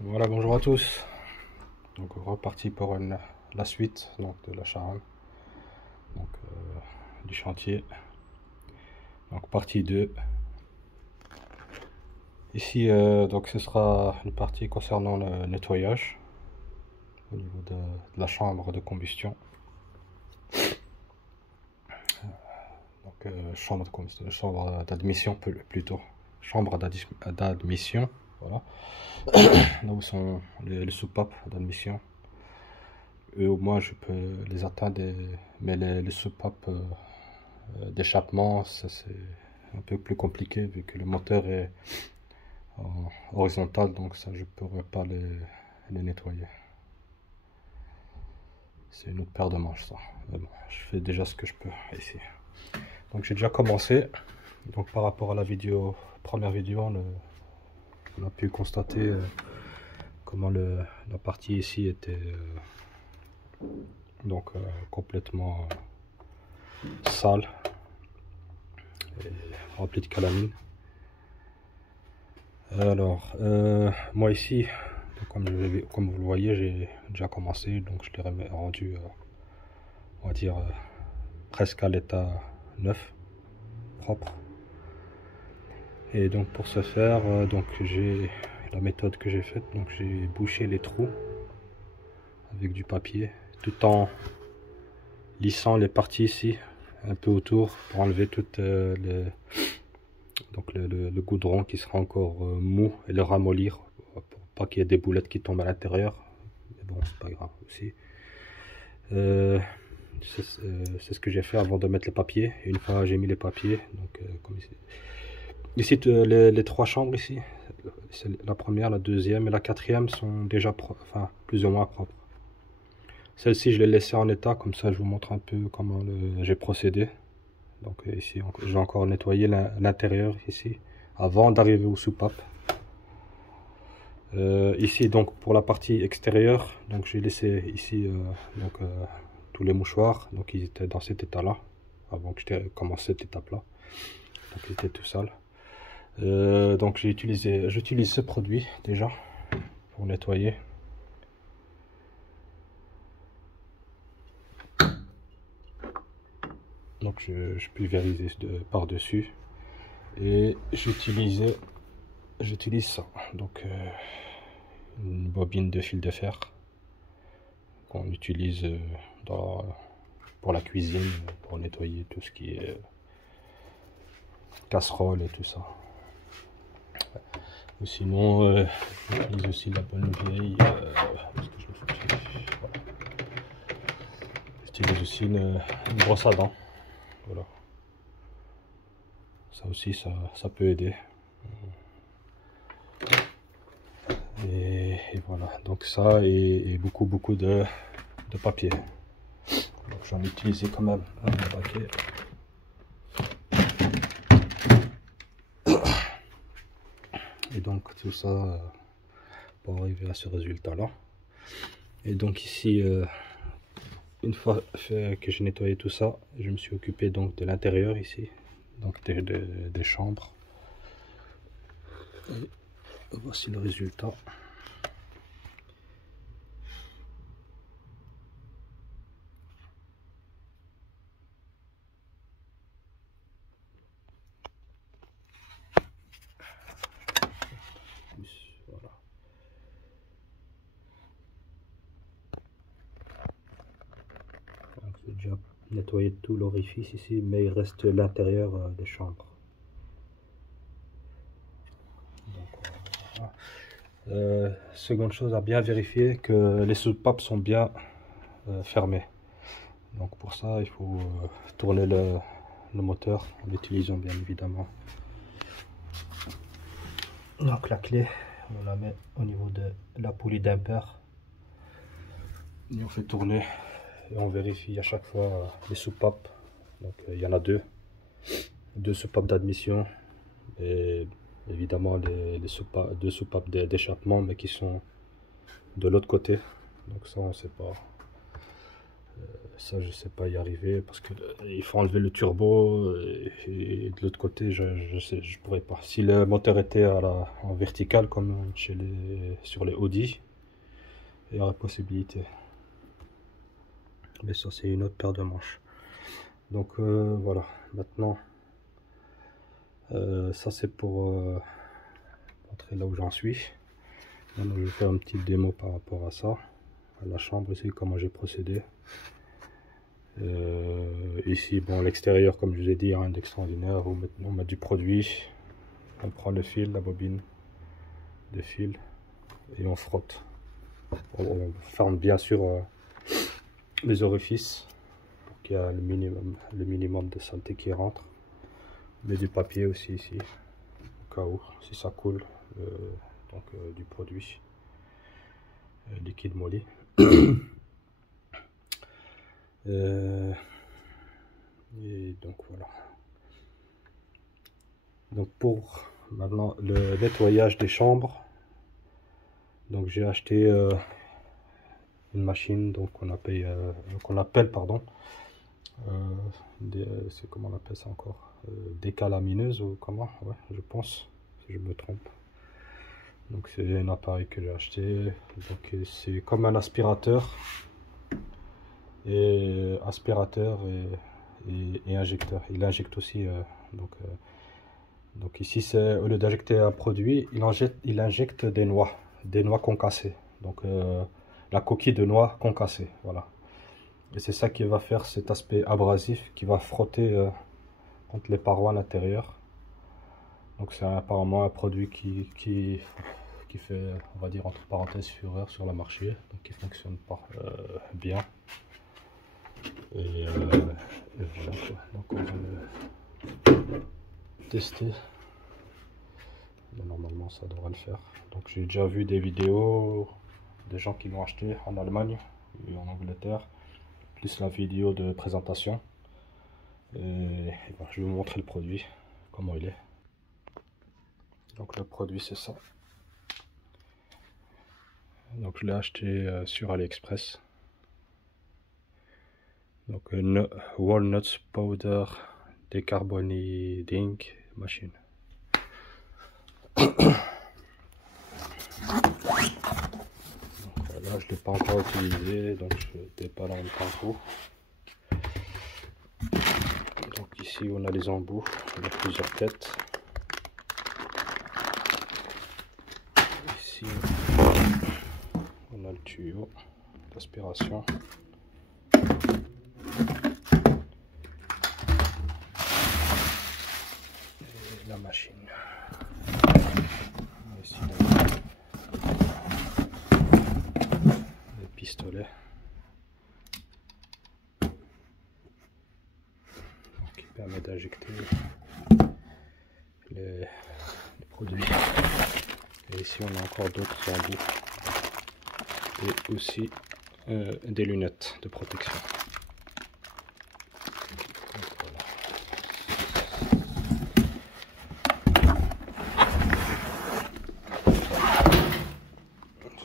Voilà, bonjour à tous. Donc reparti pour la suite donc, de la charme, donc du chantier. Donc partie 2. Ici donc ce sera une partie concernant le nettoyage au niveau de la chambre de combustion. Donc chambre de combustion, chambre d'admission plutôt. Chambre d'admission, voilà. Là où sont les soupapes d'admission. Eux au moins je peux les atteindre, mais les soupapes d'échappement, ça c'est un peu plus compliqué vu que le moteur est en horizontal, donc ça je pourrais pas les nettoyer. C'est une autre paire de manches ça. Mais bon, je fais déjà ce que je peux ici. Donc j'ai déjà commencé. Donc par rapport à la vidéo, première vidéo, on a pu constater comment la partie ici était donc complètement sale et remplie de calamine. Alors moi ici, comme vous le voyez, j'ai déjà commencé, donc je l'ai rendu on va dire presque à l'état neuf, propre. Et donc pour ce faire, donc j'ai la méthode que j'ai faite, donc j'ai bouché les trous avec du papier tout en lissant les parties ici un peu autour pour enlever toutes donc le goudron qui sera encore mou et le ramollir pour pas qu'il y ait des boulettes qui tombent à l'intérieur. Mais bon, c'est pas grave aussi. C'est ce que j'ai fait avant de mettre les papiers. Et une fois j'ai mis les papiers, donc comme ici les trois chambres ici, la première, la deuxième et la quatrième sont déjà enfin plus ou moins propres. Celle-ci je l'ai laissée en état, comme ça je vous montre un peu comment j'ai procédé. Donc ici je vais encore nettoyer l'intérieur ici avant d'arriver aux soupapes. Ici donc pour la partie extérieure, donc j'ai laissé ici donc tous les mouchoirs, donc ils étaient dans cet état là avant que je commence cette étape là, donc ils étaient tout sales. Donc j'utilise ce produit déjà pour nettoyer. Donc je pulvérise par dessus et j'utilise ça, donc une bobine de fil de fer qu'on utilise pour la cuisine, pour nettoyer tout ce qui est casserole et tout ça. Ou sinon j'utilise aussi la bonne vieille j'utilise aussi une brosse à dents, voilà. Ça aussi ça peut aider. Et voilà, donc ça et beaucoup de papier. J'en ai utilisé quand même un paquet. Et donc tout ça pour arriver à ce résultat là. Et donc ici une fois que j'ai nettoyé tout ça, je me suis occupé donc de l'intérieur ici, donc des chambres. Et voici le résultat. Voilà. Donc j'ai déjà nettoyé tout l'orifice ici, mais il reste l'intérieur des chambres. Seconde chose à bien vérifier, que les soupapes sont bien fermées. Donc pour ça il faut tourner le moteur en utilisant bien évidemment donc la clé. On la met au niveau de la poulie d'impair et on fait tourner et on vérifie à chaque fois les soupapes. Donc il y en a deux soupapes d'admission et évidemment deux soupapes d'échappement, mais qui sont de l'autre côté, donc ça on sait pas Ça, je sais pas y arriver parce que il faut enlever le turbo et de l'autre côté, je pourrais pas. Si le moteur était en vertical comme sur les Audi, il y aurait possibilité. Mais ça, c'est une autre paire de manches. Donc voilà, maintenant, ça c'est pour montrer là où j'en suis. Maintenant, je vais faire une petite démo par rapport à ça, à la chambre ici, comment j'ai procédé. Ici, bon, l'extérieur, comme je vous ai dit, rien d'extraordinaire. On met du produit, on prend le fil, la bobine de fil et on frotte. On ferme bien sûr les orifices pour qu'il y ait le minimum de saleté qui rentre. On met du papier aussi ici, au cas où, si ça coule, du produit liquide molli. Et donc voilà. Donc pour maintenant le nettoyage des chambres, donc j'ai acheté une machine donc qu'on appelle pardon, c'est comment on appelle ça encore, décalamineuse ou comment, ouais, je pense, si je me trompe. Donc c'est un appareil que j'ai acheté, donc c'est comme un aspirateur et injecteur. Il injecte aussi donc ici, c'est au lieu d'injecter un produit, il injecte des noix concassées. Donc la coquille de noix concassée, voilà. Et c'est ça qui va faire cet aspect abrasif qui va frotter contre les parois à l'intérieur. Donc c'est apparemment un produit qui fait, on va dire entre parenthèses, fureur sur le marché, donc qui fonctionne pas bien. Et voilà quoi. Donc on va le tester. Mais normalement ça devrait le faire. Donc j'ai déjà vu des vidéos des gens qui l'ont acheté en Allemagne et en Angleterre, plus la vidéo de présentation. Et ben, je vais vous montrer le produit, comment il est. Donc le produit c'est ça. Donc je l'ai acheté sur AliExpress. Donc Walnuts Powder Decarbonizing Machine. Donc voilà, je ne l'ai pas encore utilisé, donc je déballe en même temps que vous. Donc ici on a les embouts, il y a plusieurs têtes. Ici on a le tuyau d'aspiration. Et la machine. Ici le pistolet. Qui permet d'injecter les produits. Et ici on a encore d'autres embouts et aussi des lunettes de protection. Donc, voilà.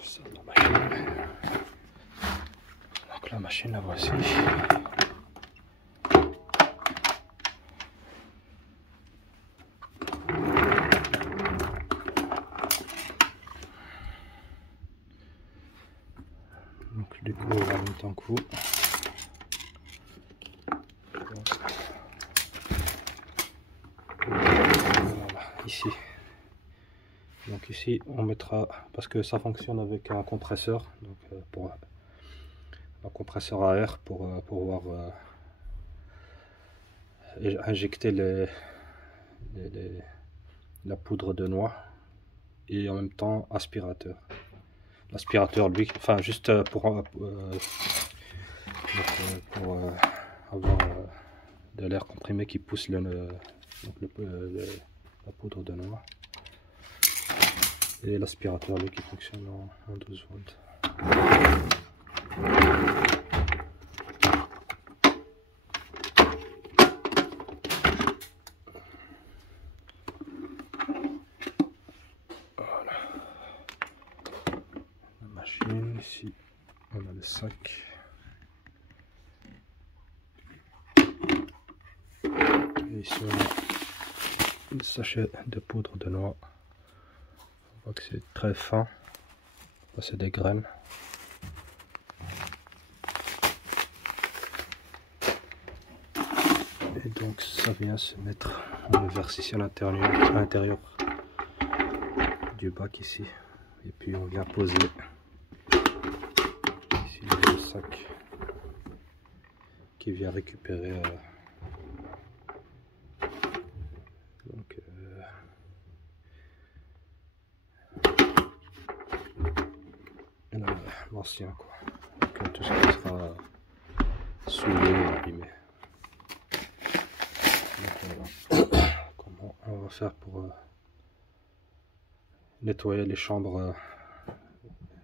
Ça, la machine. Donc la machine la voici. Donc je découvre en même temps que vous. Voilà, ici. Donc ici on mettra, parce que ça fonctionne avec un compresseur, donc pour un compresseur à air pour pouvoir injecter la poudre de noix, et en même temps aspirateur. L'aspirateur lui, enfin juste pour avoir de l'air comprimé qui pousse la poudre de noix, et l'aspirateur lui qui fonctionne en 12 volts. Voilà la machine. Ici on a le sac. Et ici on a un sachet de poudre de noix. On voit que c'est très fin. C'est des graines. Et donc ça vient se mettre, on le verse ici à l'intérieur du bac ici. Et puis on vient poser ici le sac qui vient récupérer l'ancien quoi. Donc tout ce qui sera souillé et abîmé. Donc, voilà. Comment on va faire pour nettoyer les chambres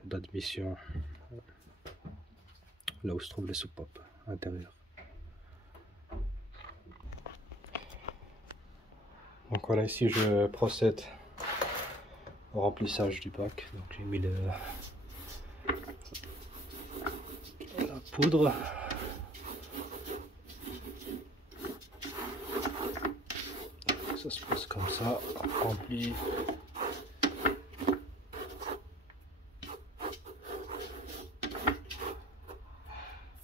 d'admission, là où se trouvent les soupapes à l'intérieur. Donc voilà, ici je procède au remplissage du bac. Donc j'ai mis la poudre. Ça se passe comme ça, rempli.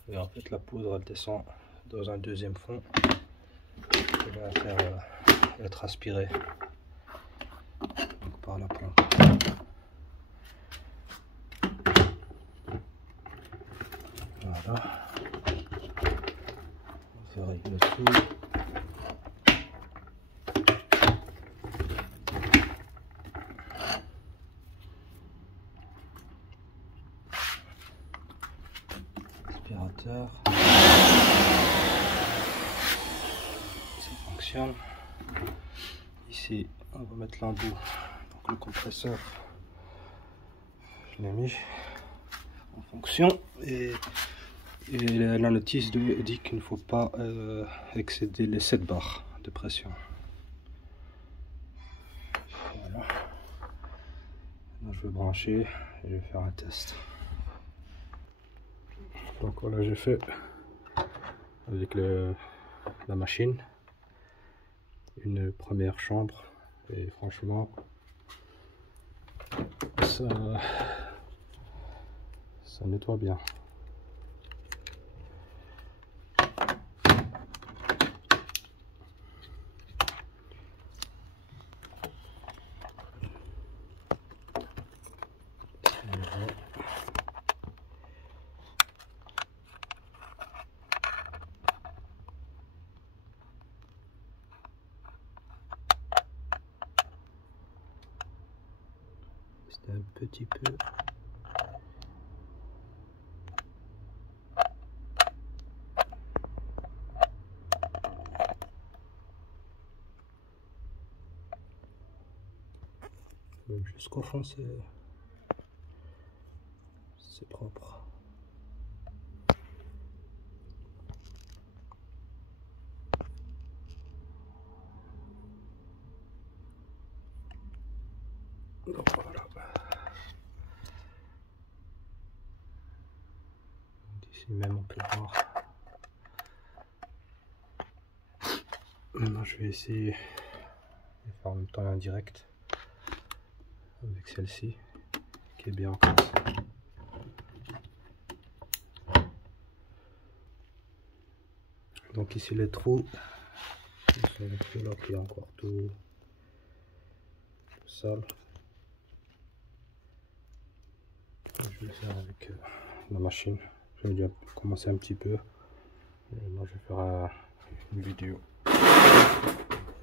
Et en fait la poudre elle descend dans un deuxième fond qui va faire être aspiré donc, par la pompe. Voilà. On va faire avec le tout. Aspirateur. Ça fonctionne. Ici, on va mettre l'embout. Donc le compresseur, je l'ai mis en fonction et la notice dit qu'il ne faut pas excéder les 7 bars de pression. Voilà. Là, je vais brancher et je vais faire un test. Donc voilà, j'ai fait avec la machine une première chambre et franchement ça nettoie bien. C'était un petit peu. Jusqu'au fond, c'est propre. Donc voilà. Ici même on peut voir. Maintenant je vais essayer de faire en même temps un direct avec celle-ci qui est bien en place. Donc ici les trous, là qui est encore tout sale. Je vais le faire avec la machine. J'ai déjà commencé un petit peu. Maintenant je vais faire une vidéo.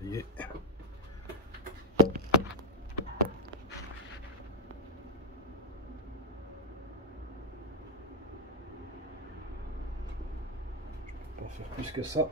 Voyez. Je vais pas faire plus que ça.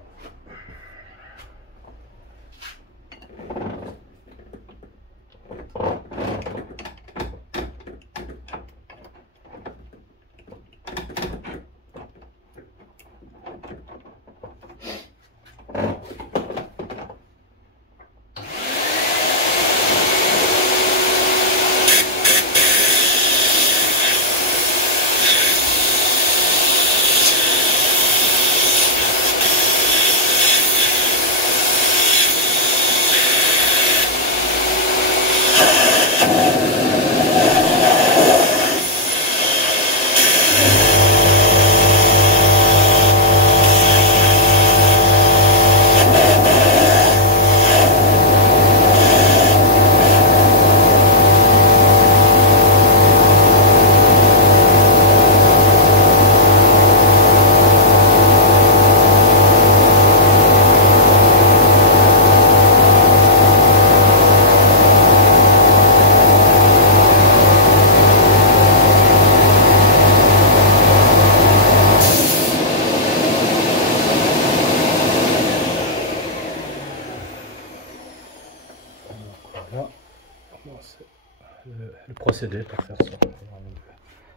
procédé pour faire ça.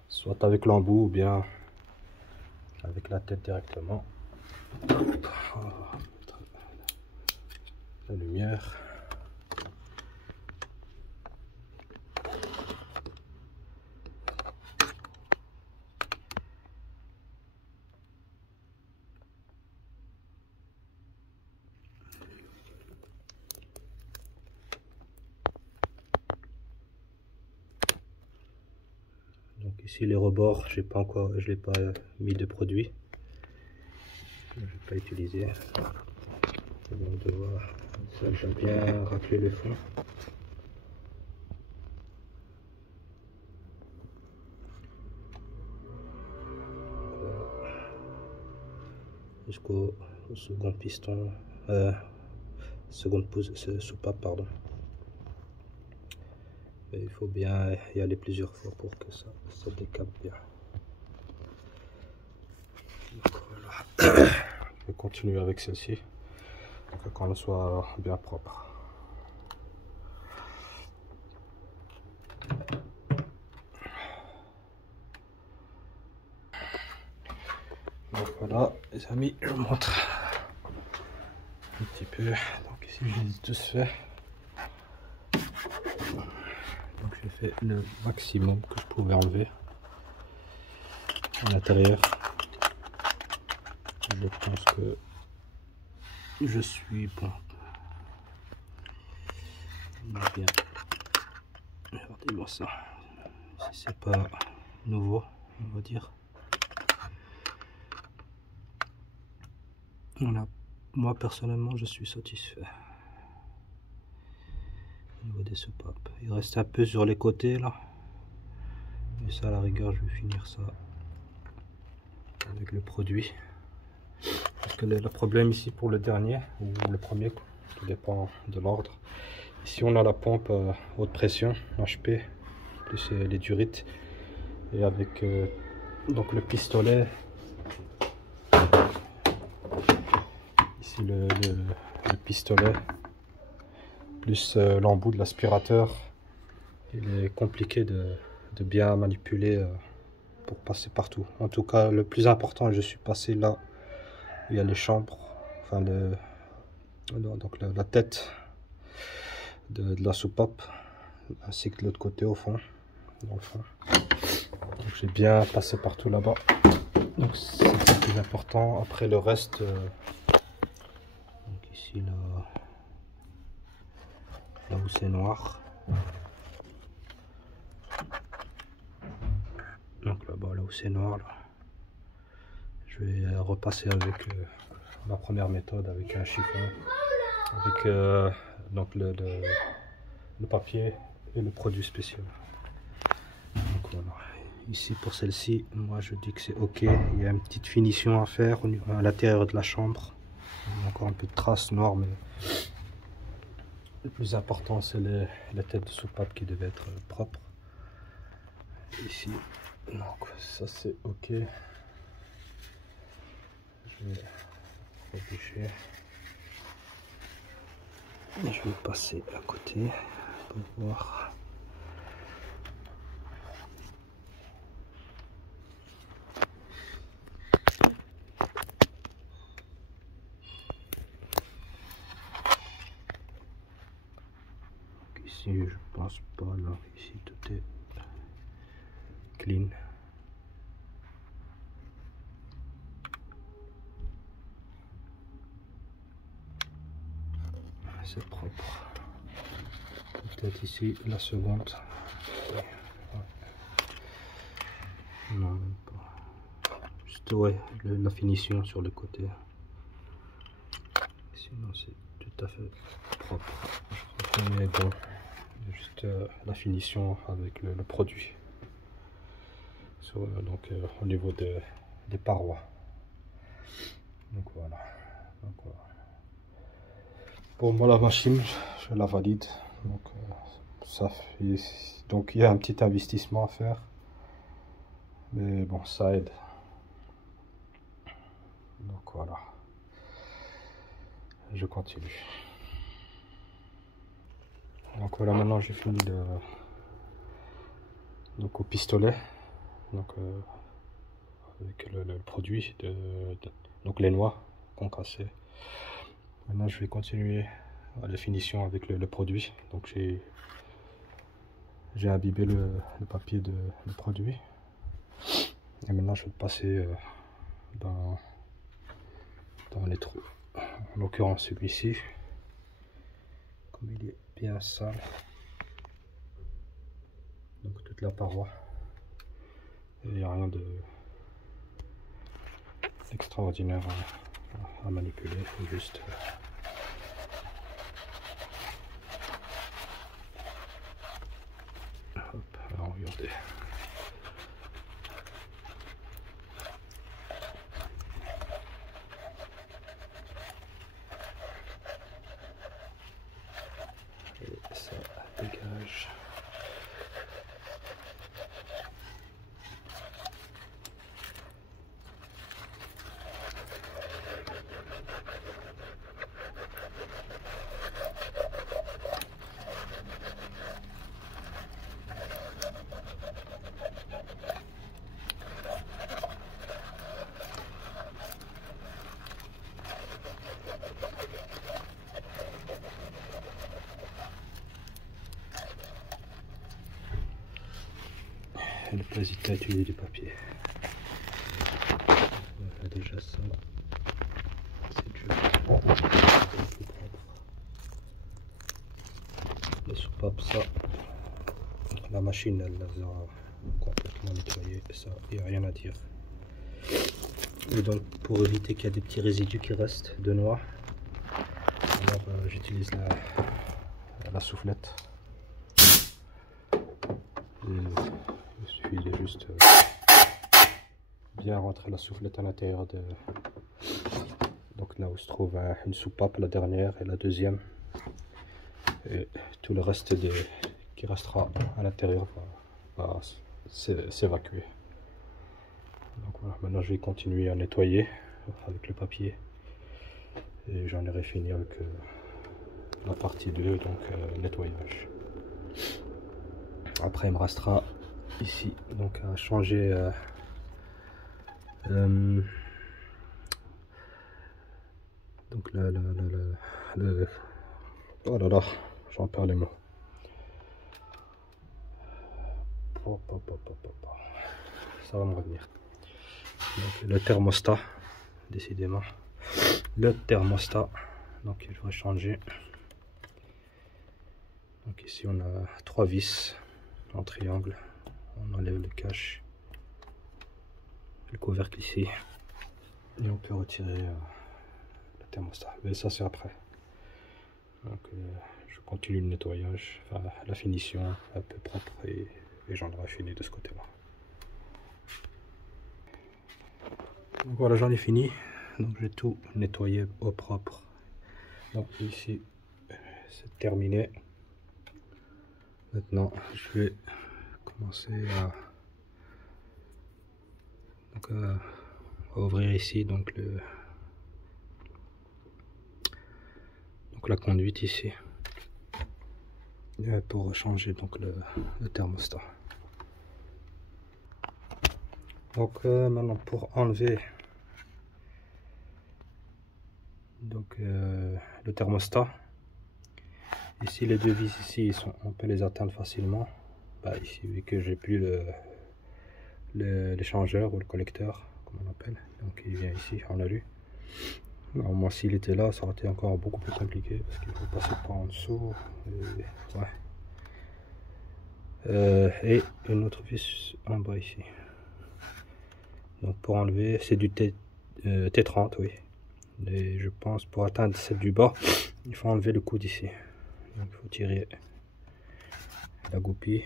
Soit avec l'embout ou bien avec la tête directement. Hop, la lumière. Donc ici les rebords, je l'ai pas mis de produit. Je vais pas utiliser. On va voir. Ça, j'aime bien racler le fond. Jusqu'au second piston, seconde soupape, pardon. Et il faut bien y aller plusieurs fois pour que ça décape bien. Donc, voilà. Je vais continuer avec celle-ci, pour qu'on soit bien propre. Donc voilà les amis, je vous montre un petit peu. Donc ici je les ai tous faits. Donc j'ai fait le maximum que je pouvais enlever à l'intérieur. Je pense que je suis bon. Bien. Regardez-moi ça. Si c'est pas nouveau, on va dire. Voilà. Moi personnellement, je suis satisfait. Au niveau des soupapes, il reste un peu sur les côtés là. Mais ça, à la rigueur, je vais finir ça avec le produit. Parce que le problème ici pour le dernier ou le premier, tout dépend de l'ordre. Ici, on a la pompe haute pression HP plus les durites et avec donc le pistolet. Ici le pistolet plus l'embout de l'aspirateur, il est compliqué de bien manipuler pour passer partout. En tout cas, le plus important, je suis passé là où il y a les chambres, enfin donc la tête de la soupape, ainsi que de l'autre côté au fond, dans le fond. Donc j'ai bien passé partout là-bas. Donc c'est le plus important. Après le reste, donc ici là où c'est noir. Donc là-bas, là où c'est noir, là, je vais repasser avec ma première méthode, avec un chiffon, avec donc le papier et le produit spécial. Donc voilà. Ici pour celle-ci, moi je dis que c'est ok. Il y a une petite finition à faire à l'intérieur de la chambre. Il y a encore un peu de traces noires, mais le plus important c'est la tête de soupape qui devait être propre. Ici, donc ça c'est ok. Je vais reboucher. Et je vais passer à côté pour voir. Donc ici je pense pas, là ici tout est clean. C'est propre. Peut-être ici la seconde. Ouais. Non, même pas. Juste ouais, la finition sur le côté. Sinon c'est tout à fait propre. Mais bon, juste la finition avec le produit. Sur, donc au niveau des parois. Donc voilà. Donc, voilà. Pour moi la machine, je la valide. Donc ça fait, donc il y a un petit investissement à faire. Mais bon, ça aide. Donc voilà. Je continue. Donc voilà, maintenant j'ai fini donc au pistolet, donc avec le produit donc les noix concassées. Maintenant je vais continuer à la finition avec le produit. Donc j'ai imbibé le papier de produit, et maintenant je vais passer dans les trous, en l'occurrence celui-ci, comme il est bien sale, donc toute la paroi, il n'y a rien d'extraordinaire à manipuler, il faut juste hop, alors regardez. Et ça dégage. Et ne pas hésiter à utiliser du papier. Voilà, déjà ça, c'est du propre. Les soupapes, ça, la machine elle les a complètement nettoyées, ça, il n'y a rien à dire. Et donc pour éviter qu'il y ait des petits résidus qui restent de noix, alors j'utilise la soufflette. Il suffit de juste bien rentrer la soufflette à l'intérieur de donc là où se trouve une soupape, la dernière et la deuxième, et tout le reste qui restera à l'intérieur va s'évacuer. Donc voilà, maintenant je vais continuer à nettoyer avec le papier et j'en aurai fini avec la partie 2, donc nettoyage. Après il me restera ici donc à changer donc oh là là, j'en perds les mots. Ça va me revenir. Donc le thermostat, décidément, le thermostat, donc il faudrait changer. Donc ici on a 3 vis en triangle, on enlève le cache, le couvercle ici, et on peut retirer le thermostat, mais ça c'est après. Donc je continue le nettoyage, enfin la finition un peu propre, et j'en aurai fini de ce côté là. Donc voilà, j'en ai fini, donc j'ai tout nettoyé au propre. Donc ici c'est terminé. Maintenant je vais commencer à ouvrir ici donc la conduite ici, pour changer donc le thermostat. Donc maintenant pour enlever donc le thermostat, ici les deux vis ici on peut les atteindre facilement. Bah, ici vu que j'ai plus l'échangeur ou le collecteur comme on appelle, donc il vient ici en alu. Normalement s'il était là ça aurait été encore beaucoup plus compliqué parce qu'il faut passer par en dessous et une autre vis en bas ici. Donc pour enlever c'est du T30, oui, et je pense pour atteindre celle du bas il faut enlever le coude ici. Donc il faut tirer la goupille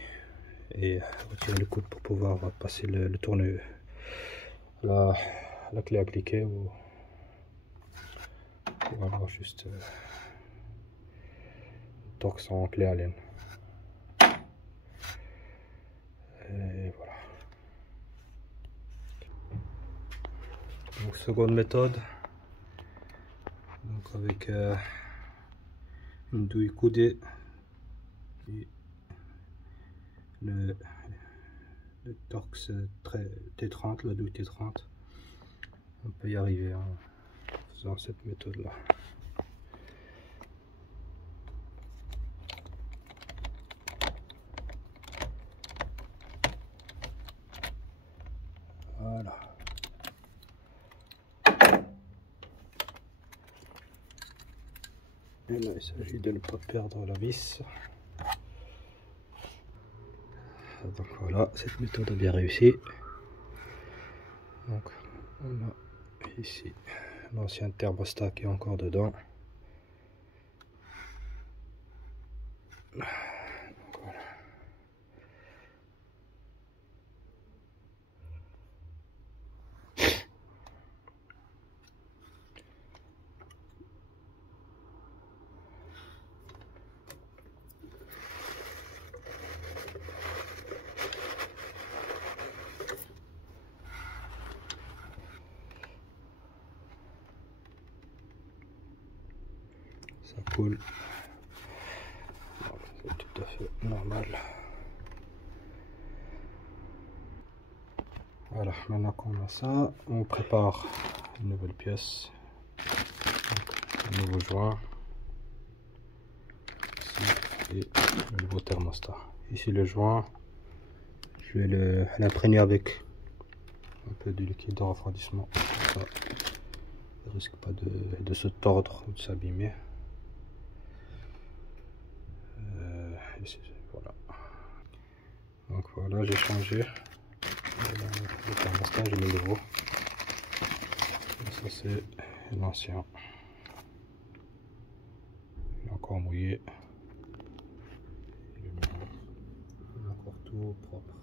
et retirer le coude pour pouvoir passer le tourne la clé à cliquer, ou alors juste torque en clé Allen. Et voilà. Donc seconde méthode, donc avec une douille coudée et Le Torx T30, la douille T30. On peut y arriver en faisant cette méthode là. Voilà. Et là, il s'agit de ne pas perdre la vis. Donc voilà, cette méthode a bien réussi. Donc on a ici l'ancien thermostat qui est encore dedans. Donc voilà. Ça coule. C'est tout à fait normal. Voilà, maintenant qu'on a ça, on prépare une nouvelle pièce. Donc, un nouveau joint. Ici, et le nouveau thermostat. Ici le joint, je vais l'imprégner avec un peu de liquide de refroidissement. Ça ne risque pas de se tordre ou de s'abîmer. Voilà. Donc voilà, j'ai changé le thermostat, j'ai mis le nouveau. Et ça c'est l'ancien. Il est encore mouillé. Il est encore tout propre.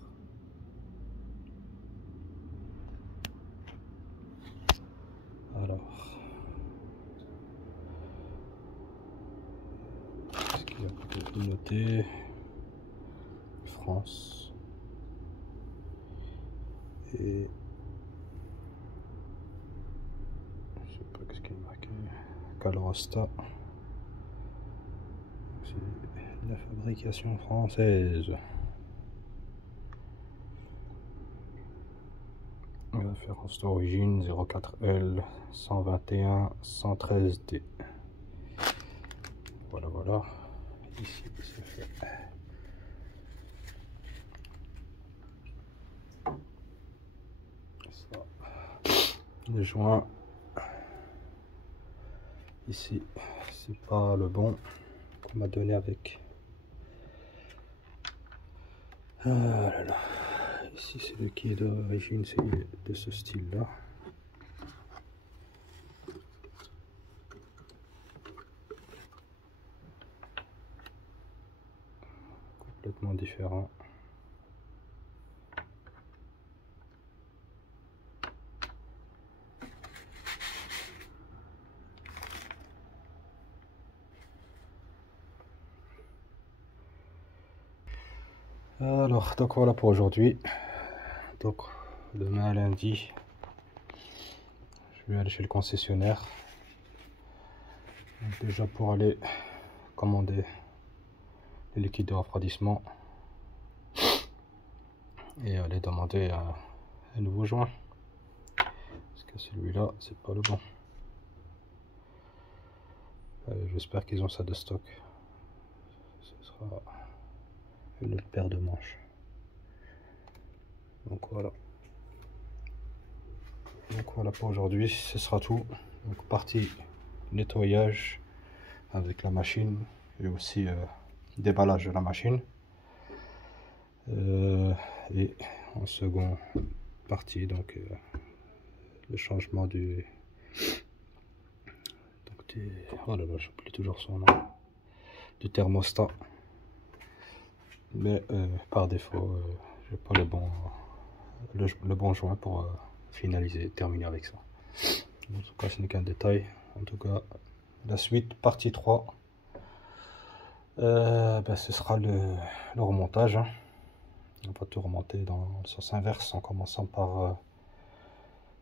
Alors, est-ce qu'il y a peut-être noté France et je sais pas qu'est-ce qu'il y a marqué, Calorosta. C'est la fabrication française. Référence d'origine 04L 121 113D. Voilà, voilà. Ici, c'est fait. Ça. Le joint. Ici, c'est pas le bon qu'on m'a donné avec. Ah là là. Ici, celui qui est d'origine, c'est de ce style-là. Complètement différent. Alors, donc voilà pour aujourd'hui. Donc, demain lundi, je vais aller chez le concessionnaire. Donc, déjà pour aller commander le liquide de refroidissement et aller demander un nouveau joint. Parce que celui-là, c'est pas le bon. J'espère qu'ils ont ça de stock. Ce sera une autre paire de manches. Donc voilà. Donc voilà pour aujourd'hui, ce sera tout. Donc partie nettoyage avec la machine et aussi déballage de la machine. Et en second partie, donc le changement du... oh là là, je n'oublie toujours son nom. Du thermostat. Mais par défaut, j'ai pas le bon joint pour finaliser, terminer avec ça. En tout cas, ce n'est qu'un détail. En tout cas, la suite, partie 3, ce sera le remontage. Hein. On va tout remonter dans le sens inverse en commençant par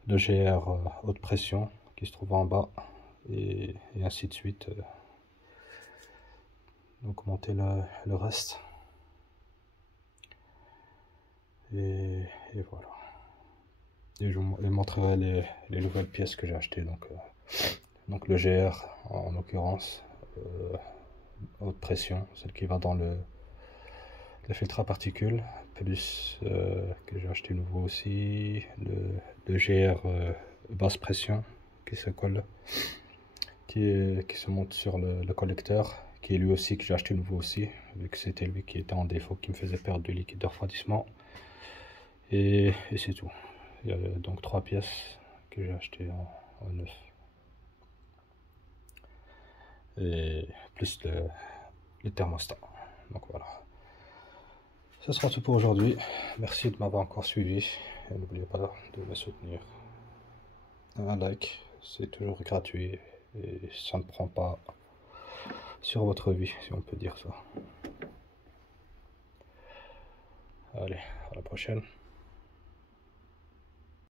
le GR haute pression qui se trouve en bas et ainsi de suite. Donc monter le reste. Et voilà. Et je vous montrerai les nouvelles pièces que j'ai achetées. Donc le GR en l'occurrence, haute pression, celle qui va dans le filtre à particules, plus que j'ai acheté nouveau aussi, le GR basse pression qui se colle, qui se monte sur le collecteur, qui est lui aussi que j'ai acheté nouveau aussi, vu que c'était lui qui était en défaut, qui me faisait perdre du liquide de refroidissement. Et c'est tout. Il y a donc 3 pièces que j'ai achetées en neuf. Et plus le thermostat. Donc voilà. Ce sera tout pour aujourd'hui. Merci de m'avoir encore suivi. Et n'oubliez pas de me soutenir. Un like, c'est toujours gratuit. Et ça ne prend pas sur votre vie, si on peut dire ça. Allez, à la prochaine.